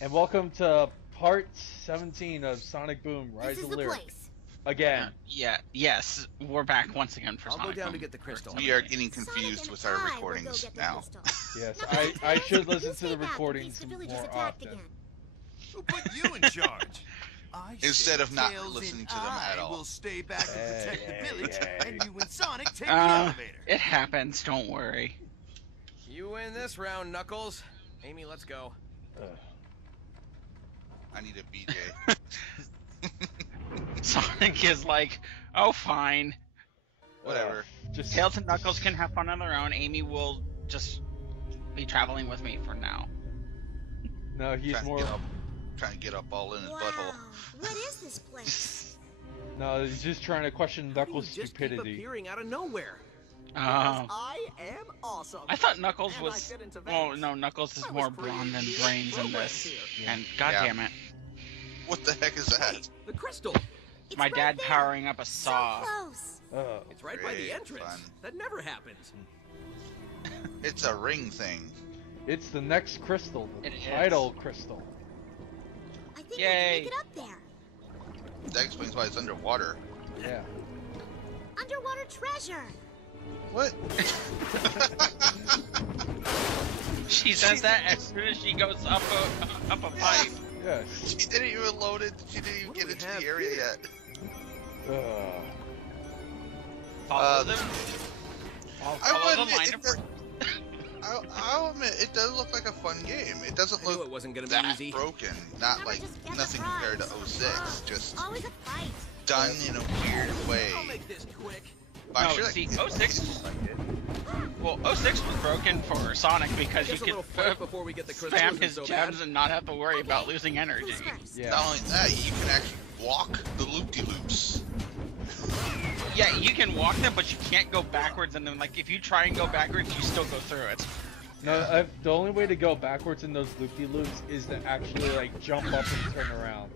And welcome to part 17 of Sonic Boom: This Rise is of the Lyric. place. Again. Yes, we're back once again for I'll go Sonic down Boom. to get the crystal. We are getting Sonic confused and with our I will go recordings get the now. crystal. Yes, Now, I should you listen to stay the back in recordings case the village is more attacked often. again. Who put you in charge? Instead of not Tails listening and to them at all. We'll stay back and protect the village, hey. and you and Sonic take the elevator. It happens, don't worry. You win this round, Knuckles. Amy, let's go. I need a BJ. Sonic is like, oh fine. Whatever. Just Tails and Knuckles can have fun on their own. Amy will just be traveling with me for now. No, he's more. Trying to get up all in his Wow, butthole. what is this place? No, he's just trying to question How do you Knuckles' just stupidity. keep appearing out of nowhere? Oh. I am awesome. I thought Knuckles And I was. fit into Oh Vegas. no, Knuckles is I was more brawn than created brains in programmed this. here. And god Yeah. damn it, What the heck is that? The crystal. It's my right dad there. powering up a So saw. close. It's right by the Great entrance. fun. That never happens. It's a ring thing. It's the next crystal, the It is. title crystal. I think I Yay. can make it up there. That explains why it's underwater. Yeah. Underwater treasure. What? She says that as soon as she goes up a pipe. Yes. She didn't even load it. She didn't even What do get we into have the area here? yet. Follow them. I Follow will the admit, line it of. does, I'll admit, it does look like a fun game. It doesn't I knew look it wasn't gonna be that easy. broken. Not Never like just get the nothing prize. compared to 06. Just Always a fight. done in a weird way. I'll make this quick. But I'm No, sure that see, it- 06. Well, 06 was broken for Sonic because you Just a could little fight before we get the crystal. spam isn't his so gems bad. and not have to worry about losing energy. Who's first? Yeah. Not only that, you can actually walk the loop-de-loops. Yeah, you can walk them, but you can't go backwards. And then, like, if you try and go backwards, you still go through it. No, the only way to go backwards in those loop-de-loops is to actually like jump up and turn around.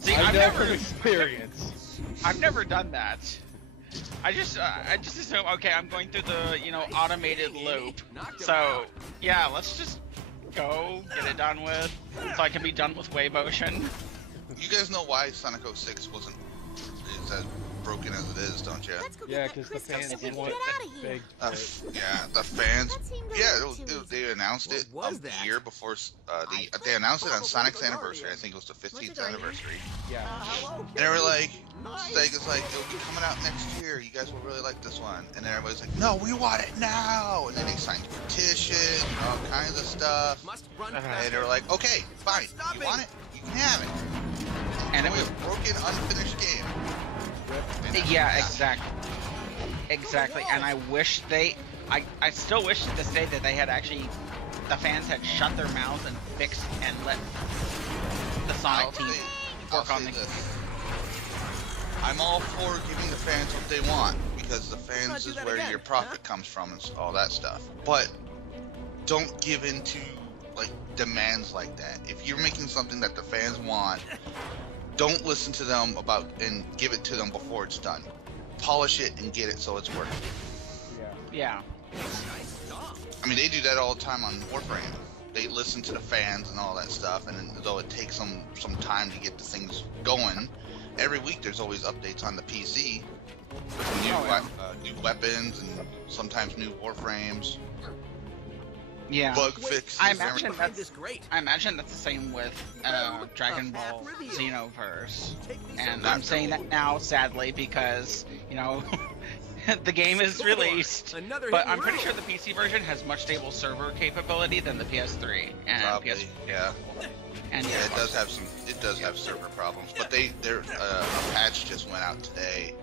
See, I I've know never, from experience. I've never done that. I just assume, okay, I'm going through the, automated loop. So, yeah, let's just go, get it done with, so I can be done with wave motion. You guys know why Sonic 06 is as broken as it is, don't you? Let's go Yeah, get that because the crystal fans so we can want get out of here. big. Yeah, the fans. That seemed a Yeah, little too easy. they announced it What was a that? year before. They announced it on Sonic's anniversary. I think it was the 15th anniversary. Yeah. Hello, And they were like, Nice. Sega's like, it'll be coming out next year. You guys will really like this one. And then everybody's like, no, we want it now. And then they signed a petition and all kinds of stuff. Must run And faster. they were like, okay, fine. You want it? You can have it. And it we was, have a broken, unfinished game. And that's yeah, that. exactly. And I wish I still wish to this day that they had actually, the fans had shut their mouths and fixed and let the Sonic team I'll work on say the. this. I'm all for giving the fans what they want because the fans Let's do is that where again, your profit huh? comes from and all that stuff. But don't give in to like demands like that. If you're making something that the fans want, don't listen to them about and give it to them before it's done. Polish it and get it so it's working. Yeah. Yeah. Nice job. I mean, they do that all the time on Warframe. They listen to the fans and all that stuff, and though it takes them some time to get the things going, every week there's always updates on the PC with new, Oh, yeah. new weapons and sometimes new Warframes, Yeah. bug Wait, fixes. I and imagine everything. Behind this grate. I imagine that's the same with Dragon Ball Xenoverse. And I'm saying that now, sadly, because, the game is released. Another But hit in I'm a pretty row. sure the PC version has much stable server capability than the PS3 and Probably, PS4. yeah. And Yeah, it does have some. It does have server problems, but a patch just went out today.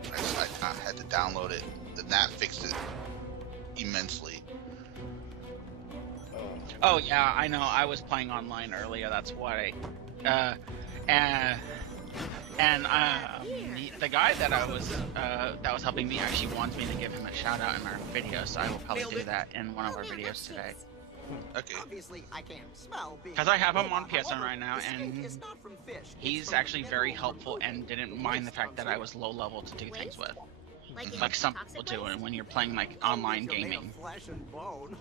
I had to download it, and that fixed it immensely. Oh yeah, I know. I was playing online earlier. That's why. And the guy that was helping me actually wants me to give him a shout out in our video, so I will probably Nailed do it. that in one of Oh, our yeah, videos that's today. nice. Okay. Obviously, I can't smell being 'Cause I have a him on robot. PSN However, right now, the skin and is not from fish. It's He's from actually very mineral helpful and removal didn't mind the waste fact that I from was low level to do things with. in like some toxic people do waste? when you're playing like online gaming. Flesh and bone.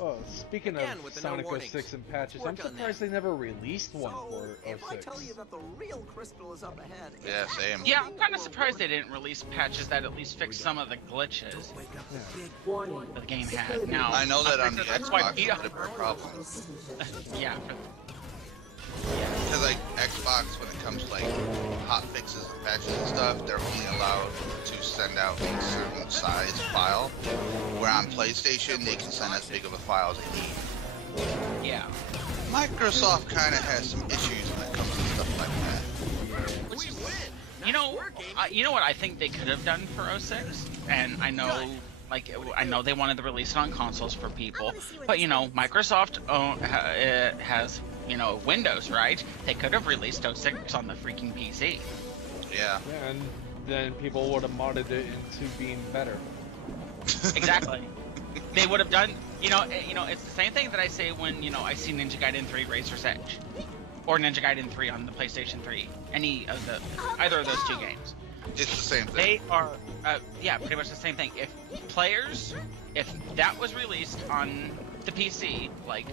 Oh, speaking Again, of with the no Sonic warnings. 06 and patches, Work I'm on surprised that. they never released one So, for if I 06. tell you that the real crystal is up ahead, Yeah, same. Yeah, I'm kind of surprised they didn't release patches that at least fix some of the glitches that the game had. Now I know that on the that's why Xbox Vita- it's a big problem. yeah, Because like Xbox, when it comes to like hot fixes and patches and stuff, they're only allowed to send out a certain size file. Where on PlayStation, they can send as big of a file as they need. yeah. Microsoft kind of has some issues when it comes to stuff like that. Which is, you know what I think they could have done for 06, and I know. Like, I know they wanted to release it on consoles for people, but you know, Microsoft has, you know, Windows, right? They could have released 06 on the freaking PC. Yeah. And then people would have modded it into being better. Exactly. They would have done, you know, it's the same thing that I say when, you know, I see Ninja Gaiden 3 Razor's Edge, or Ninja Gaiden 3 on the PlayStation 3, either of those two games. It's the same thing. They are, yeah, pretty much the same thing. If that was released on the PC, like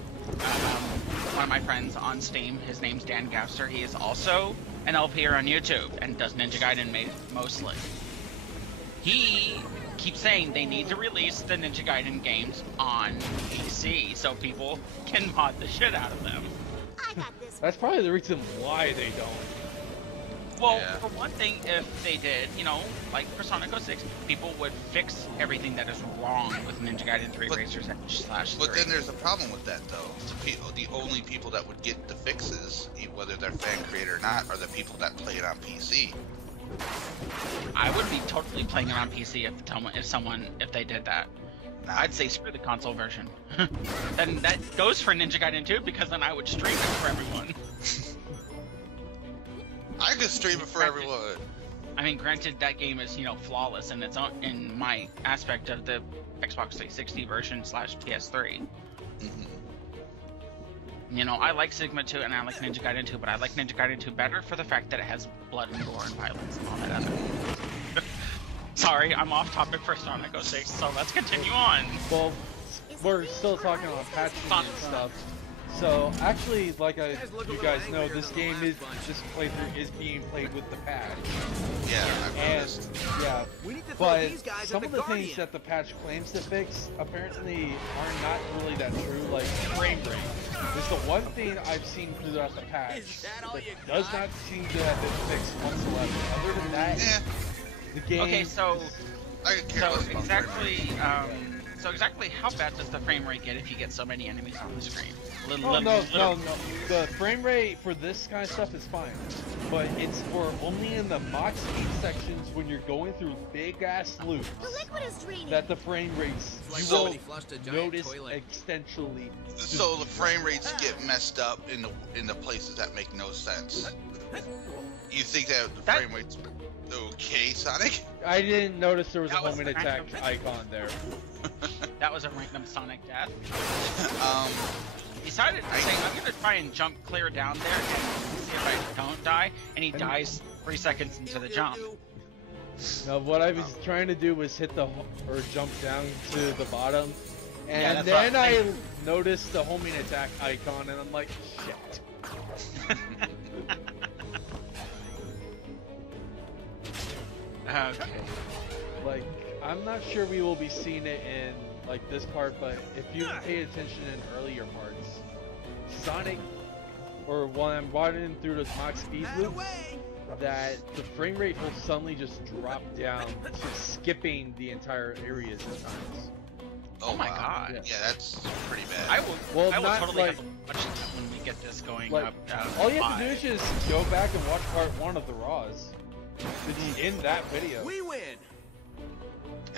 one of my friends on Steam, his name's Dan Gafster, he is also an LPer on YouTube and does Ninja Gaiden mostly. He keeps saying they need to release the Ninja Gaiden games on PC so people can mod the shit out of them. I got this. That's probably the reason why they don't. Well, Yeah. for one thing, if they did, you know, like for Sonic 06, people would fix everything that is wrong with Ninja Gaiden 3 But- Razor's Edge / But 3. then there's a problem with that, though. The only people that would get the fixes, whether they're fan created or not, are the people that play it on PC. I would be totally playing it on PC if they did that. Now, I'd say screw the console version. Then that goes for Ninja Gaiden 2 because then I would stream it for everyone. I could stream it for everyone. I mean, granted, that game is, you know, flawless in its own, in my aspect of the Xbox 360 version / PS3. Mhm. You know, I like Sigma 2 and I like Ninja Gaiden 2, but I like Ninja Gaiden 2 better for the fact that it has blood and gore and violence and all that other. Sorry, I'm off topic for Sonic 06, so let's continue on. Well, we're still talking about patching and stuff. So actually, like you guys know, this game is being played with the patch. Yeah, I've And noticed. yeah, We need to throw but these guys some at of the the Guardian. things that the patch claims to fix apparently are not really that true. Like frame rate is the one thing I've seen throughout the patch Is that all that you does got? not seem to have been fixed whatsoever. Other than that, Yeah, the game. Okay, so I could care less about exactly how bad does the frame rate get if you get so many enemies on the screen? Oh, no. The frame rate for this kind of stuff is fine, but it's for only in the Mach speed sections when you're going through big ass loops The liquid is draining. that the frame rates Like you somebody will flushed a giant notice toilet. extensionally. So the frame rates get messed up in the places that make no sense. You think that the That- frame rates okay, Sonic? I didn't notice there was a That was homing attack random. icon there. That was a random Sonic death. Um, He decided to say, I'm gonna try and jump clear down there and see if I don't die, and he dies 3 seconds into the jump. Now, what I was trying to do was hit or jump down to the bottom, Yeah, and that's what then I I was noticed the homing attack icon, and I'm like, shit. Okay. Like, I'm not sure we will be seeing it in like this part, but if you pay attention in earlier parts, Sonic, or when I'm riding through those Mach speed loops, that the frame rate will suddenly just drop down to skipping the entire areas at times. Oh my wow. god. Yeah, that's pretty bad. I will, Well, I will not totally like- have to watch that when we get this going Like, up. all you have to do live. is just go back and watch part 1 of the Raws. It's in that video. We win.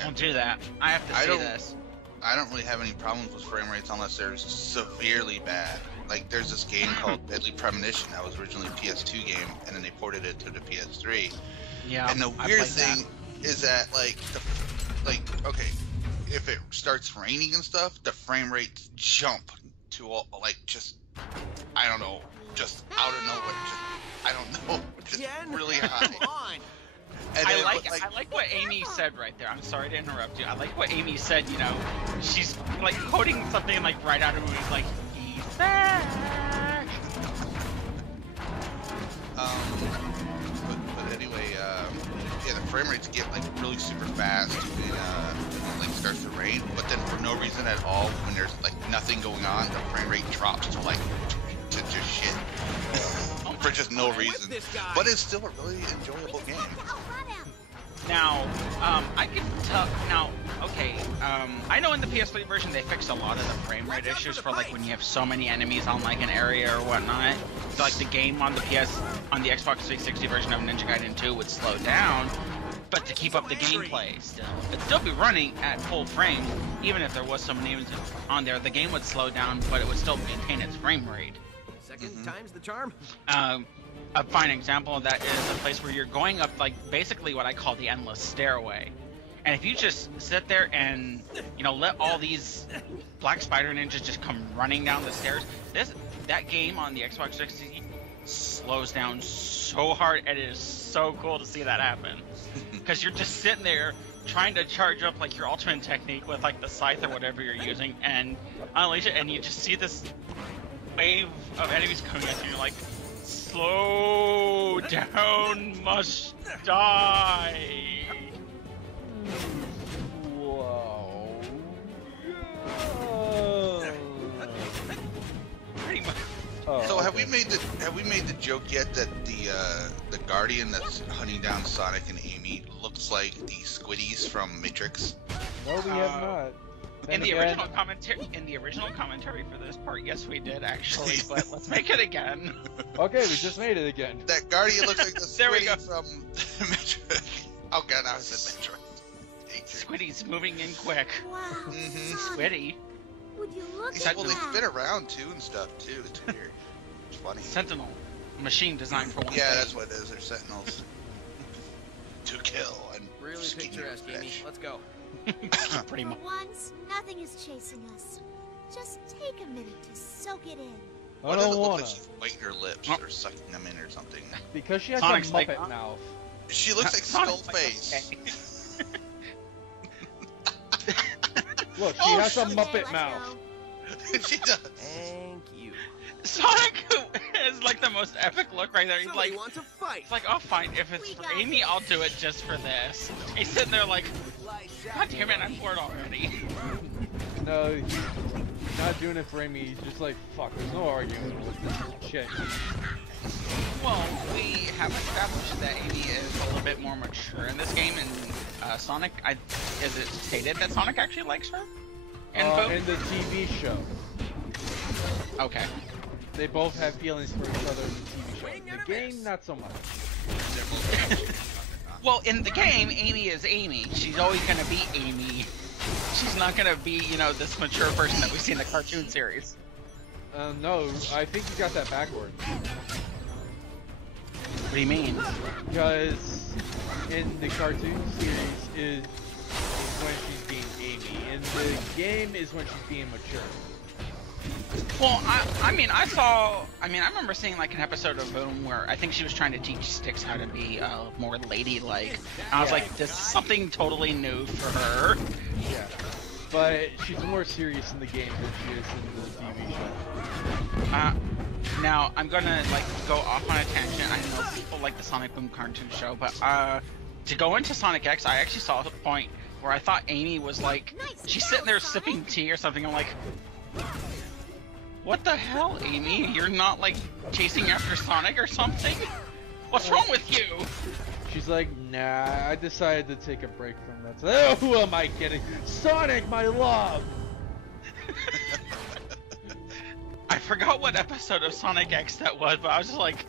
Don't do that. I have to I see don't- this. I don't really have any problems with frame rates unless they're severely bad. Like there's this game called Deadly Premonition that was originally a PS2 game, and then they ported it to the PS3. Yeah. And the I weird played that. thing is that okay, if it starts raining and stuff, the frame rates jump to just I don't know, just out of nowhere. Just I don't know, just Jen, really come high. on. And I then, like but, I like what Amy said right there. I'm sorry to interrupt you. I like what Amy said. You know, she's like quoting something like right out of the movie, like he's back. But anyway, yeah, the frame rates get like really super fast when Link starts to rain, but then for no reason at all, when there's like nothing going on, the frame rate drops to like to just shit for just no reason. But it's still a really enjoyable game. Now, I can tell. Now, okay, I know in the PS3 version they fixed a lot of the frame rate issues for like when you have so many enemies on like an area or whatnot. So, like the game on the Xbox 360 version of Ninja Gaiden 2 would slow down, but to keep up the gameplay still, it'd still be running at full frame. Even if there was some enemies on there, the game would slow down, but it would still maintain its frame rate. Second time's the charm. A fine example of that is a place where you're going up like basically what I call the endless stairway. And if you just sit there and, you know, let all these black spider ninjas just come running down the stairs, that game on the Xbox 360 slows down so hard, and it is so cool to see that happen. Because you're just sitting there trying to charge up like your ultimate technique with like the scythe or whatever you're using and unleash it, and you just see this wave of enemies coming at you, and you're like, slow down, must die. Whoa. Pretty much. Oh, So have okay. we made the joke yet that the Guardian that's hunting down Sonic and Amy looks like the Squiddies from Matrix? No, we have not. In Then the again, original commentary for this part, yes, we did actually, but let's make it again. Okay, we just made it again. That Guardian looks like the There we Squiddy from Matrix. Oh god, I said Matrix. Squiddy's moving in quick. Wow. Mhm. Sonic, Squiddy. would you look These at people, they that? spin around too and stuff too. It's weird. It's funny. Sentinel. Machine designed for one Yeah, thing. that's what it is. They're sentinels. To kill and Really skin your picturesque, Amy. flesh. Let's go. Pretty For much. once, nothing is chasing us. Just take a minute to soak it in. I Why does don't it look wanna. like she's biting her lips Oh. or sucking them in or something? Because she has Sonic's a like, Muppet mouth. She looks like Sonic's like, Skullface. okay. Look, she Oh, has a shit. Muppet let's mouth. go. She does. Thank you. Sonic is like the most epic look right there. He's Somebody like, wants a fight. it's like, oh fine, if it's We for got Amy, this. I'll do it just for this. He's sitting there like, god damn it, I'm bored already. No, he's not doing it for Amy. He's just like, fuck, there's no arguing with this shit. Well, we have established that Amy is a little bit more mature in this game, and Sonic, is it stated that Sonic actually likes her? In both? In the TV show. Okay. They both have feelings for each other in the TV show. The game, not so much. Well, in the game, Amy is Amy. She's always gonna be Amy. She's not gonna be, you know, this mature person that we see in the cartoon series. No, I think you got that backwards. What do you mean? Because in the cartoon series is when she's being Amy. In the game is when she's being mature. Well, I remember seeing like an episode of Boom where I think she was trying to teach Styx how to be more ladylike. I was like, this is something totally new for her. Yeah. But she's more serious in the game than she is in the TV show. Now, I'm gonna like go off on a tangent. I know people like the Sonic Boom cartoon show, but to go into Sonic X, I actually saw a point where I thought Amy was like, she's sitting there sipping tea or something. I'm like, what the hell, Amy? You're not like chasing after Sonic or something? What's wrong with you? She's like, nah, I decided to take a break from that. So, who am I kidding? Sonic, my love! I forgot what episode of Sonic X that was, but I was just like,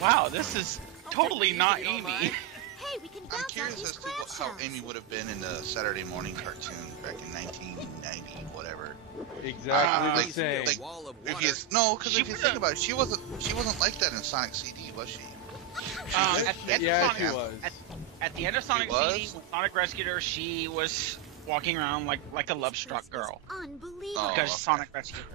wow, this is totally not Amy. Hey, we can I'm bounce off curious these as to cloud how shells. Amy would have been in the Saturday morning cartoon back in 1990, whatever. Exactly the like- same. like- Wall of If water. you because She if you was think a- about it, she wasn't like that in Sonic CD, was she? At the end Yeah, of she Sonic, was. At the end of Sonic was? CD, when Sonic rescued her, she was walking around like a love-struck girl Unbelievable. Oh. because Sonic rescued her.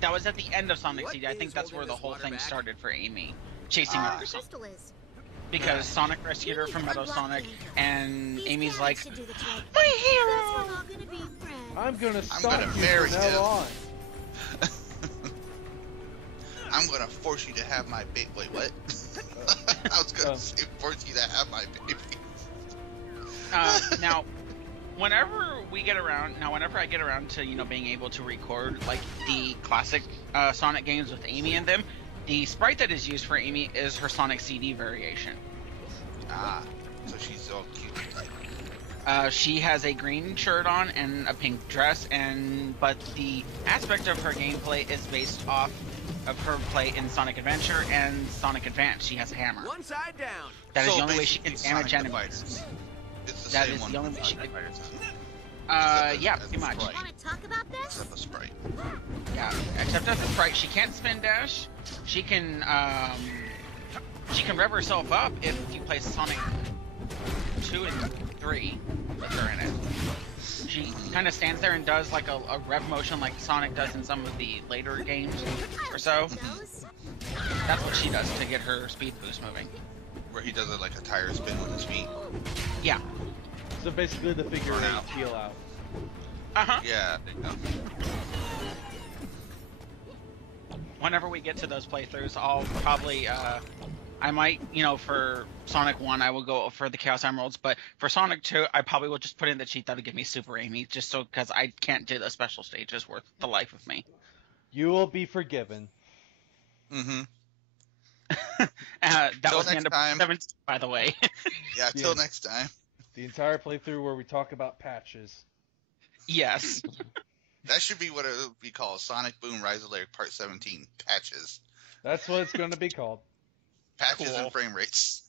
That was at the end of Sonic What CD. I think is that's where holding the this whole water thing back? started for Amy, chasing What after the Sonic. crystal is. because Sonic rescued her from Metal Sonic, and These Amy's parents like, should do the trick. my Guess hero! we're all gonna be friends. I'm gonna I'm stop gonna you marry from now him. on. I'm gonna force you to have my baby. Wait, what? I was gonna say force you to have my baby. Now, whenever I get around to, being able to record, like, the classic Sonic games with Amy in them, the sprite that is used for Amy is her Sonic CD variation. So she's all cute. She has a green shirt on and a pink dress, but the aspect of her gameplay is based off of her play in Sonic Adventure and Sonic Advance. She has a hammer. One side down. That is So the only way she can basically damage Sonic the enemies. Fighters. It's the That same is one the only from way she Sonic can- Fighters. Yeah, As pretty a much. sprite. Wanna talk about this? Except a sprite. Yeah, except as a sprite, she can't spin dash. She can rev herself up if you play Sonic 2 and 3 with her in it. She kind of stands there and does like a rev motion like Sonic does in some of the later games or so. Those? That's what she does to get her speed boost moving. Where he does it like a tire spin with his feet. Yeah. So basically, the figure Burn 8 out. peel out. Uh-huh. Yeah, there you go. Whenever we get to those playthroughs, I'll probably, I might, for Sonic 1, I will go for the Chaos Emeralds, but for Sonic 2, I probably will just put in the cheat that'll give me Super Amy, just so, because I can't do the special stages worth the life of me. You will be forgiven. Mm-hmm. That Till was the next end of time. 17, by the way. Yeah, Yeah. till next time. The entire playthrough where we talk about patches. Yes. That should be what it would be called. Sonic Boom Rise of Lyric Part 17. Patches. That's what it's going to be called. Patches Cool. and frame rates.